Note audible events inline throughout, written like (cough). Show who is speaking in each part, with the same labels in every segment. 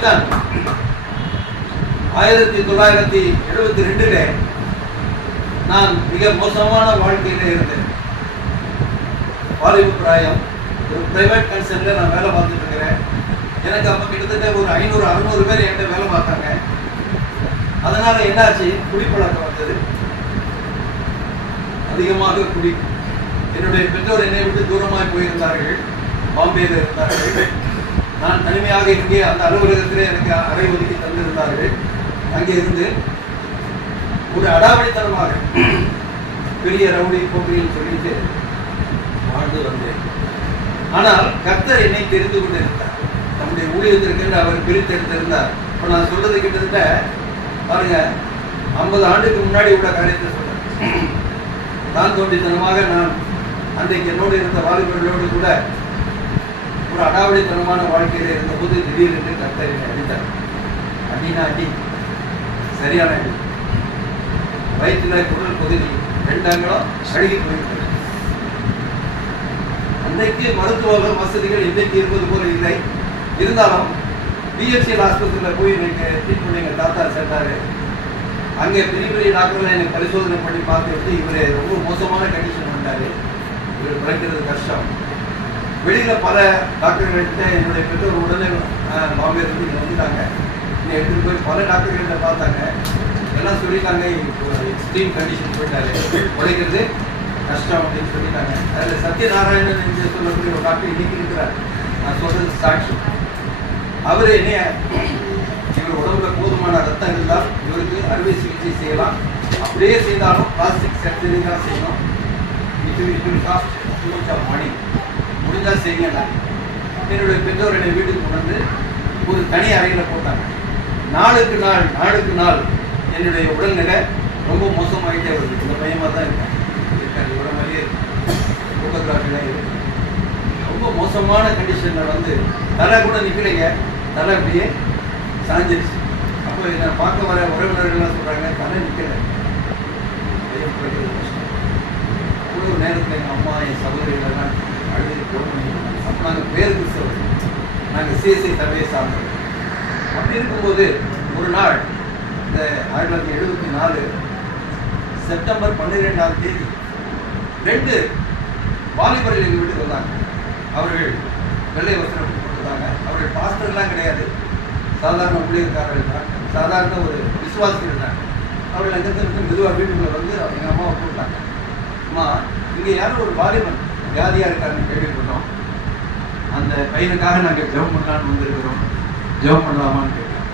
Speaker 1: அப்படித்தான் ஆயிரத்தி தொள்ளாயிரத்தி எழுபத்தி ரெண்டுல நான் மிக மோசமான வாழ்க்கையில் இருந்தேன். வாலிப பிராயம் ஒரு பிரைவேட் கன்சர்னில் நான் வேலை பார்த்துட்டு இருக்கிறேன். எனக்கு அப்போ கிட்டத்தட்ட ஒரு ஐநூறு அறுநூறு பேர் என்கிட்ட வேலை பார்த்தாங்க. அதனால என்னாச்சு? குடிப்பழக்கம் வந்தது. அதிகமாக குடி. என்னுடைய பெற்றோர் என்னை விட்டு தூரமாய் போயிருந்தார்கள். பாம்பேயில் இருந்தார்கள். நான் தனிமையாக இங்கே அந்த அலுவலகத்திலே எனக்கு அறை ஒதுக்கி தந்திருந்தார்கள். அங்கே இருந்து ஒரு அடாவடித்தனமாக பெரிய ரவுடி போக்கிரின்னு சொல்லிட்டு வாழ்ந்து வந்தேன். ஆனால் கர்த்தர் என்னை தெரிந்து கொண்டிருந்தார். நம்முடைய ஊழியத்திற்கு அவர் பிரித்தெடுத்திருந்தார். இப்போ நான் சொல்றது கிட்டத்தட்ட பாருங்க ஐம்பது ஆண்டுக்கு முன்னாடி உள்ள காரியத்தை சொல்றேன். (clears throat) தான் தோண்டித்தனமாக நான் அன்றைக்கு என்னோடு இருந்த வாலிபர்களோடு கூட அடாவடித்தனமான வாழ்க்கையில இருந்தபோது திடீரென்று கர்த்தர் என்னை அடித்தார். அடினா அடி சரியான அடி வயிற்றுல குரல் பகுதி ரெண்டாங்களும் அழுகி போயிருக்கிறது அன்றைக்கு மருத்துவ வசதிகள் இன்றைக்கு இருப்பது போல இல்லை. இருந்தாலும் பிஎஸ்சிஎல் ஆஸ்பத்திரியில் போய் எனக்கு ட்ரீட்மெண்ட் எங்கள் தாத்தா சேர்ந்தார் அங்கே பெரிய பெரிய டாக்டர்கள் எனக்கு பரிசோதனை பண்ணி பார்த்துட்டு இவர் ரொம்ப மோசமான கண்டிஷன் பண்ணாரு இவர் பிறக்கிறது கஷ்டம். வெளியில பல டாக்டர்கள்ட்ட என்னுடைய பெற்றோர் உடனே மாமியார் வந்து இங்கே வந்துட்டாங்க இங்கே எடுத்துகிட்டு போய் பல டாக்டர்கள்ட்ட பார்த்தாங்க. எல்லாம் சொல்லிட்டாங்க. எக்ஸ்ட்ரீம் கண்டிஷன் போயிட்டாரு. உழைக்கிறது கஷ்டம் அப்படின்னு சொல்லிட்டாங்க. அதில் சத்யநாராயணன் என்று சொல்லக்கூடிய ஒரு டாக்டர் இன்னைக்கு இருக்கிறார். நான் சொல்றது சாட்சி. அவர் என்னைய இவர் உடம்புல போதுமான ரத்தம் இருந்தால் இவருக்கு அறுவை சிகிச்சை செய்யலாம். அப்படியே செய்தாலும் பிளாஸ்டிக் சர்ஜரி தான் செய்யணும். இது இது காஸ்ட் மணி முடிஞ்சால் செய்யுங்க. என்னுடைய பெற்றோர் என்னை வீட்டுக்கு கொண்டு வந்து ஒரு தனி அறையில் போட்டாங்க. நாளுக்கு நாள் நாளுக்கு நாள் என்னுடைய உடல்நிலை ரொம்ப மோசமாகிட்டே வருது. இந்த பயமாக தான் இருக்கேன். இருக்காரு இவ்வளோ மாதிரியே ஃபோட்டோகிராஃபிலாம் இருக்கு ரொம்ப மோசமான கண்டிஷனில் வந்து தலை கூட நிற்கலைங்க தலை அப்படியே சாஞ்சிருச்சு. அப்போ என்னை பார்க்க வர உறவினர்கள்லாம் சொல்கிறாங்க தலை நிற்கலை பையன் கஷ்டம் அவ்வளோ நேரத்தில் எங்கள் அம்மா என் சகோதரிகளெல்லாம் அழுது நாங்கள் பேர் கிறிஸ்தவர்கள் நாங்கள் சிஎஸ்ஐ சபையை சார்ந்தோம் அப்படி இருக்கும்போது ஒரு நாள் இந்த ஆயிரத்தி தொள்ளாயிரத்தி எழுபத்தி நாலு செப்டம்பர் பன்னிரெண்டாம் தேதி ரெண்டு வாலிபர்கள் எங்கள் வீட்டுக்கு வந்தாங்க அவர்கள் வெள்ளை வஸ்திரம் கொடுத்தாங்க அவர்கள் பாஸ்டர்லாம் கிடையாது சாதாரண ஊழியர்காரர்கள் தான் சாதாரண ஒரு விசுவாசிகள் தான் அவர்கள் எங்கிருந்து மெதுவாக வீட்டுக்குள்ளே வந்து எங்கள் அம்மாவை கூப்பிட்டாங்க அம்மா இங்கே யாரும் ஒரு வாலிபன் வியாதியாக இருக்காருன்னு கேள்விப்பட்டோம். அந்த பையனுக்காக நாங்கள் ஜெபம் பண்ணலான்னு வந்திருக்கிறோம். ஜெபம் பண்ணலாமான்னு கேட்டோம்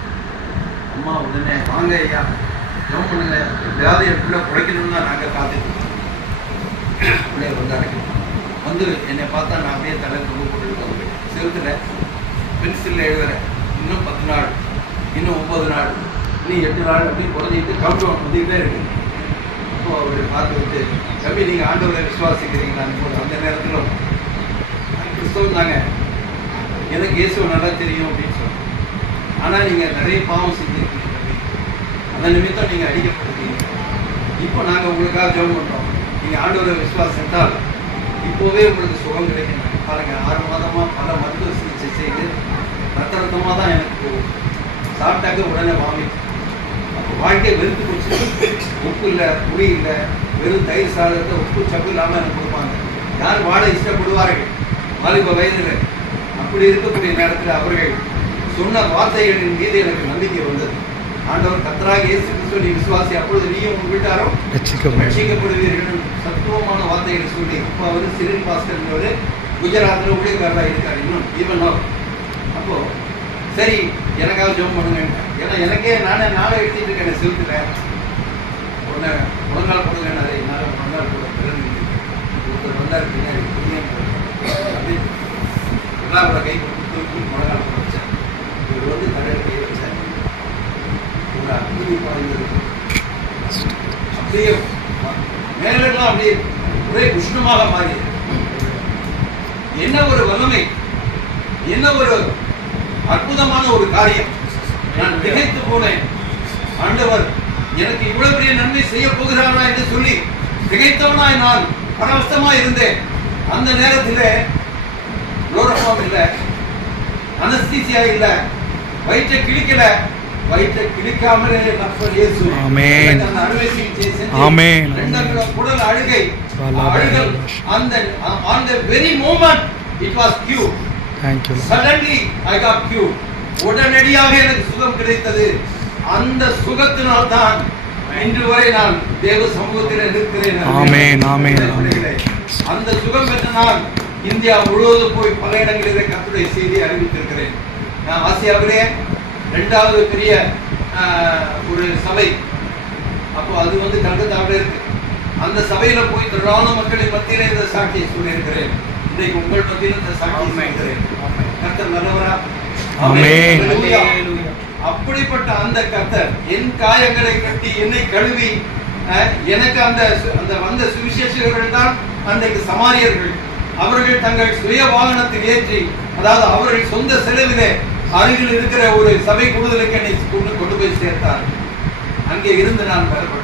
Speaker 1: அம்மா உடனே வாங்க ஐயா ஜெபம் பண்ணுங்க. வியாதியை எப்படியோ குறைக்கணும்னு தான் நாங்கள் காத்துக்கிட்டோம். இருக்கோம். அப்படியே வந்து என்னை பார்த்தா நான் அப்படியே தலை தொங்க போட்டுருக்கோம் செலுத்துல பென்சிலில் எழுதுறேன் இன்னும் பத்து நாள் இன்னும் ஒம்பது நாள் இன்னும் எட்டு நாள் அப்படின்னு குறைஞ்சிட்டு கவுண்ட் வந்துக்கிட்டே இருக்குது அப்போ அவர் பார்த்து விட்டு தம்பி நீங்கள் ஆண்டவரை விசுவாசிக்கிறீங்களான்னு போது அந்த நேரத்திலும் கிறிஸ்தவம் தாங்க எனக்கு இயேசுவை நல்லா தெரியும் அப்படின்னு சொல்லுவோம் ஆனால் நீங்கள் நிறைய பாவம் செஞ்சுருக்கீங்க அந்த நிமித்தம் நீங்கள் அடிக்கப்பட்டிருக்கீங்க. இப்போ நாங்கள் உங்களுக்காக ஜெபம் பண்ணுறோம் நீங்கள் ஆண்டவரை விசுவாசித்தால் இப்போவே உங்களுக்கு சுகம் கிடைக்கும். பாருங்கள் ஆறு மாதமாக பல மருத்துவ சிகிச்சை செய்து ரத்த ரத்தமாக தான் எனக்கு சாப்பிட்டாக்க உடனே வாங்கிட்டு அப்போ வாழ்க்கை வெறுத்து போச்சு. உப்பு இல்லை புளி இல்லை வெறும் தயிர் சாதத்தை உப்பு சப்பு இல்லாமல் எனக்கு கொடுப்பாங்க. யார் வாழ இஷ்டப்படுவார்கள்? வாலிப வயதில். அப்படி இருக்கக்கூடிய நேரத்தில் அவர்கள் சொன்ன வார்த்தைகளின் மீது எனக்கு நம்பிக்கை வந்தது. ஆண்டவர் கத்தராக இயேசு நீ விசுவாசி அப்பொழுது நீயும் உங்கள் வீட்டாரும் ரட்சிக்கப்படுவீர்கள் சத்துவமான வார்த்தைகளை சொல்லி இப்போ அவர் சிறில் பாஸ்கர் என்பவர் குஜராத்தில் ஊழியக்காரராக இருக்கார் இன்னும் ஈவன் நோ அப்போ சரி எனக்காக ஜெபம் பண்ணுங்க. ஏன்னா எனக்கே நானே நாளை எழுதிட்டு இருக்கேன் செலுத்துறேன் உடனே முழங்கால் போடுங்கன்னாரு என்னால் முழங்கால் கூட பிறகு ஒருத்தர் வந்தார் பின்னாடி புண்ணியம் எல்லாரோட கை கொடுத்து தூக்கி முழங்கால் கூட வச்சார். இவர் வந்து தலையில் கை வச்சார். ஒரு அக்னி பாய்ந்தது அப்படியே மேலெல்லாம் அப்படியே ஒரே உஷ்ணமாக மாறியது என்ன ஒரு வல்லமை? என்ன ஒரு அற்புதமான ஒரு காரியம். நான் திகைத்து போனேன். ஆண்டவர் எனக்கு இவ்வளவு பெரிய நன்மை செய்ய போகிறாரா என்று சொல்லி திகைத்தவனாய் நான் பரவசமா இருந்தேன். அந்த நேரத்தில் குளோரோஃபார்ம் இல்லை அனஸ்தீசியா இல்லை வயிற்றை கிழிக்கல. வயிற்றை கிழிக்காமலே நற்பர் இயேசு அந்த அறுவை சிகிச்சை செஞ்சு குடல் அழுகை. அழுகல் அந்த on the very moment it was cure
Speaker 2: thank you
Speaker 1: suddenly I got cure உடனடியாக எனக்கு சுகம் கிடைத்தது. அந்த சுகத்தினால் தான் இன்று வரை நான் தேவ சமூகத்தில் இருக்கிறேன்.
Speaker 2: ஆமென், ஆமென்,
Speaker 1: அந்த சுகம் பெற்ற நான் இந்தியா முழுவதும் போய் பல இடங்களிலே கத்துடைய செய்தியை அறிவித்திருக்கிறேன். நான் ஆசியாவிலே இரண்டாவது பெரிய ஒரு சபை. அப்போ அது வந்து கல்கத்தாவில் இருக்கு. அந்த சபையில போய் திரளான மக்களின் மத்தியிலே இந்த சாட்சியை சொல்லியிருக்கிறேன். இன்றைக்கு உங்கள் மத்தியில் இந்த கர்த்தர் நல்லவரா?
Speaker 2: ஆமென்.
Speaker 1: அல்லேலூயா. அப்படிப்பட்ட அந்த கர்த்தர் என் காயங்களை கட்டி என்னை கழுவி அஹ், எனக்கு அந்த அந்த வந்த சுவிசேஷகர்கள் தான் அன்றைக்கு சமாரியர்கள். அவர்கள் தங்கள் சுய வாகனத்தில் ஏற்றி அதாவது அவர்கள் சொந்த செலவிலே அருகில் இருக்கிற ஒரு சபை கூடுதலுக்கு என்னை கொண்டு கொண்டு போய் சேர்த்தார் அங்கே இருந்து நான் பெறப்பட்டேன்